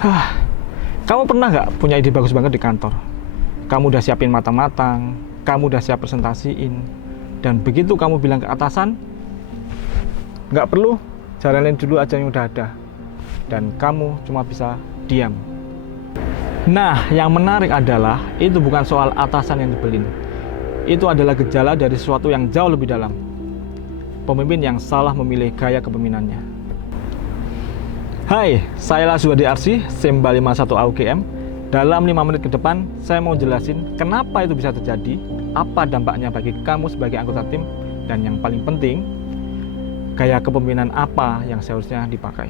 Hah, kamu pernah nggak punya ide bagus banget di kantor? Kamu udah siapin matang-matang, kamu udah siap presentasiin, dan begitu kamu bilang ke atasan, nggak perlu, jalanin dulu aja yang udah ada. Dan kamu cuma bisa diam. Nah, yang menarik adalah itu bukan soal atasan yang nyebelin. Itu adalah gejala dari sesuatu yang jauh lebih dalam. Pemimpin yang salah memilih gaya kepemimpinannya. Hai, saya Laswadi Arsy, Simba 51 AUGM. Dalam 5 menit ke depan, saya mau jelasin kenapa itu bisa terjadi, apa dampaknya bagi kamu sebagai anggota tim, dan yang paling penting, gaya kepemimpinan apa yang seharusnya dipakai.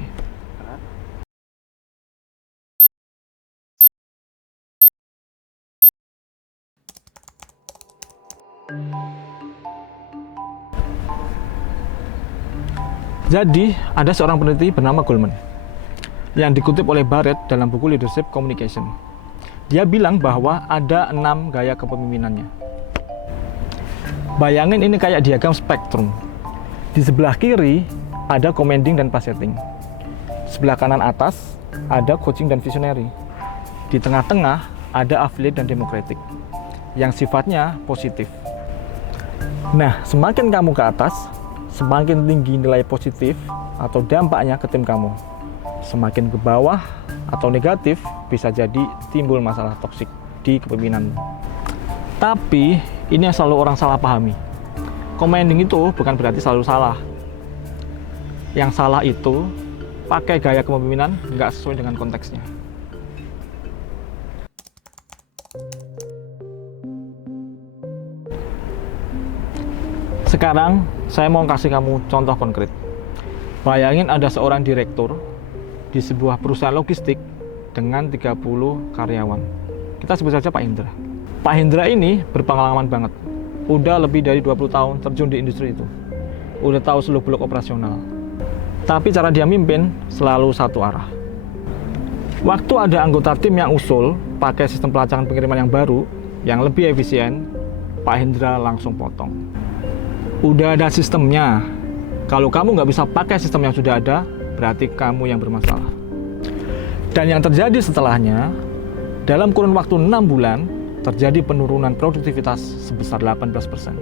Jadi, ada seorang peneliti bernama Goleman yang dikutip oleh Barrett dalam buku Leadership Communication. Dia bilang bahwa ada 6 gaya kepemimpinannya. Bayangin ini kayak diagram spektrum. Di sebelah kiri ada commanding dan passionate. Sebelah kanan atas ada coaching dan visionary. Di tengah-tengah ada affiliate dan democratic yang sifatnya positif. Nah, semakin kamu ke atas, semakin tinggi nilai positif atau dampaknya ke tim kamu. Semakin ke bawah atau negatif, bisa jadi timbul masalah toksik di kepemimpinanmu. Tapi, ini yang selalu orang salah pahami. Commanding itu bukan berarti selalu salah. Yang salah itu, pakai gaya kepemimpinan nggak sesuai dengan konteksnya. Sekarang, saya mau kasih kamu contoh konkret. Bayangin ada seorang direktur di sebuah perusahaan logistik dengan 30 karyawan. Kita sebut saja Pak Hendra. Pak Hendra ini berpengalaman banget. Udah lebih dari 20 tahun terjun di industri itu. Udah tahu seluk-beluk operasional. Tapi cara dia mimpin selalu satu arah. Waktu ada anggota tim yang usul pakai sistem pelacakan pengiriman yang baru, yang lebih efisien, Pak Hendra langsung potong. Udah ada sistemnya. Kalau kamu nggak bisa pakai sistem yang sudah ada, berarti kamu yang bermasalah. Dan yang terjadi setelahnya, dalam kurun waktu 6 bulan, terjadi penurunan produktivitas sebesar 18%.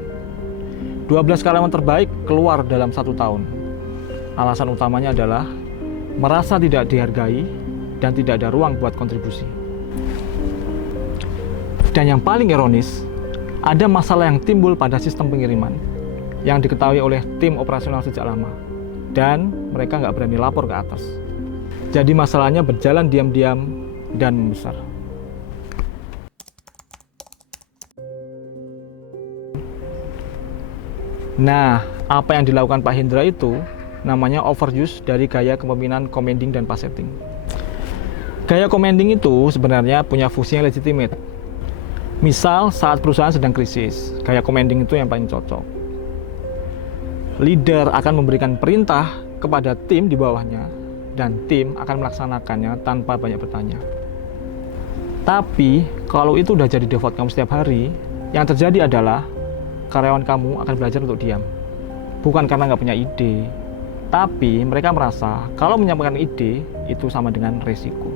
12 karyawan terbaik keluar dalam 1 tahun. Alasan utamanya adalah merasa tidak dihargai dan tidak ada ruang buat kontribusi. Dan yang paling ironis, ada masalah yang timbul pada sistem pengiriman yang diketahui oleh tim operasional sejak lama, dan mereka nggak berani lapor ke atas. Jadi masalahnya berjalan diam-diam dan membesar. Nah, apa yang dilakukan Pak Hendra itu namanya overuse dari gaya kepemimpinan commanding dan passionate. Gaya commanding itu sebenarnya punya fungsi yang legitimate. Misal saat perusahaan sedang krisis, gaya commanding itu yang paling cocok. Leader akan memberikan perintah kepada tim di bawahnya, dan tim akan melaksanakannya tanpa banyak bertanya. Tapi, kalau itu udah jadi default kamu setiap hari, yang terjadi adalah karyawan kamu akan belajar untuk diam. Bukan karena nggak punya ide, tapi mereka merasa kalau menyampaikan ide itu sama dengan resiko.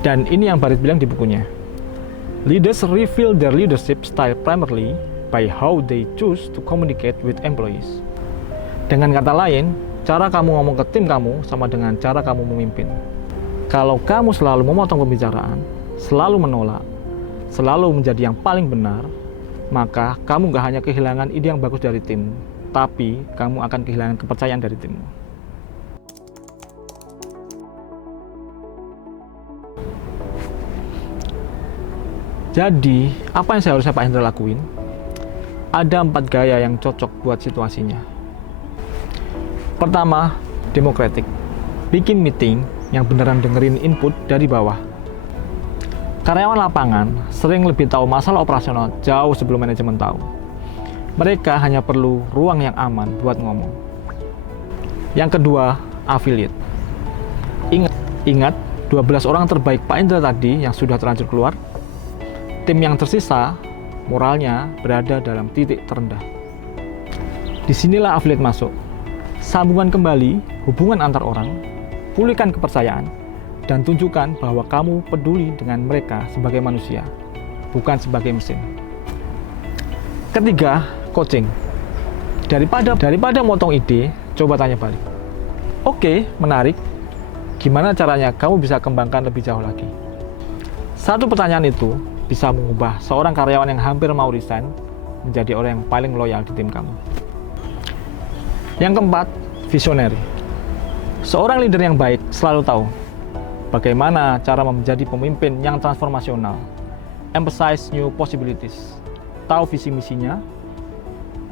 Dan ini yang Barrett bilang di bukunya. Leaders reveal their leadership style primarily by how they choose to communicate with employees. Dengan kata lain, cara kamu ngomong ke tim kamu sama dengan cara kamu memimpin. Kalau kamu selalu memotong pembicaraan, selalu menolak, selalu menjadi yang paling benar, maka kamu gak hanya kehilangan ide yang bagus dari tim, tapi kamu akan kehilangan kepercayaan dari timmu. Jadi, apa yang seharusnya Pak Hendra lakuin? Ada 4 gaya yang cocok buat situasinya. Pertama, democratic. Bikin meeting yang beneran dengerin input dari bawah. Karyawan lapangan sering lebih tahu masalah operasional jauh sebelum manajemen tahu. Mereka hanya perlu ruang yang aman buat ngomong. Yang kedua, affiliate. Ingat 12 orang terbaik Pak Hendra tadi yang sudah terlanjur keluar? Tim yang tersisa moralnya berada dalam titik terendah. Disinilah affiliate masuk. Sambungan kembali hubungan antar orang, pulihkan kepercayaan, dan tunjukkan bahwa kamu peduli dengan mereka sebagai manusia, bukan sebagai mesin. Ketiga, coaching. Daripada motong ide, coba tanya balik. Oke, menarik. Gimana caranya kamu bisa kembangkan lebih jauh lagi? Satu pertanyaan itu bisa mengubah seorang karyawan yang hampir mau resign menjadi orang yang paling loyal di tim kamu. Yang keempat, visionary. Seorang leader yang baik selalu tahu bagaimana cara menjadi pemimpin yang transformasional, emphasize new possibilities, tahu visi misinya,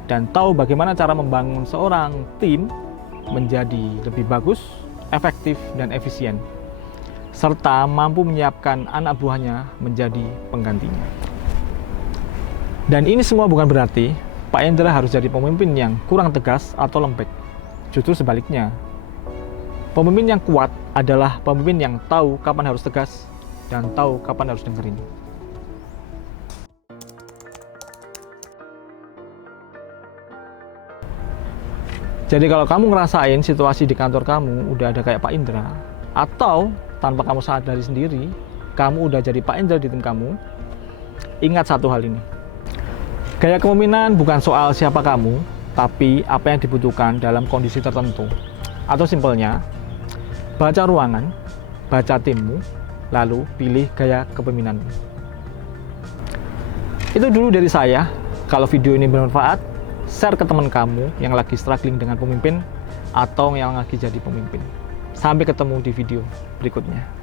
dan tahu bagaimana cara membangun seorang tim menjadi lebih bagus, efektif, dan efisien, serta mampu menyiapkan anak buahnya menjadi penggantinya. Dan ini semua bukan berarti Pak Indra harus jadi pemimpin yang kurang tegas atau lembek. Justru sebaliknya, pemimpin yang kuat adalah pemimpin yang tahu kapan harus tegas dan tahu kapan harus dengerin. Jadi kalau kamu ngerasain situasi di kantor kamu udah ada kayak Pak Indra, atau tanpa kamu sadari sendiri, kamu udah jadi Pak Indra di tim kamu, ingat satu hal ini. Gaya kepemimpinan bukan soal siapa kamu, tapi apa yang dibutuhkan dalam kondisi tertentu. Atau simpelnya, baca ruangan, baca timmu, lalu pilih gaya kepemimpinanmu. Itu dulu dari saya. Kalau video ini bermanfaat, share ke teman kamu yang lagi struggling dengan pemimpin atau yang lagi jadi pemimpin. Sampai ketemu di video berikutnya.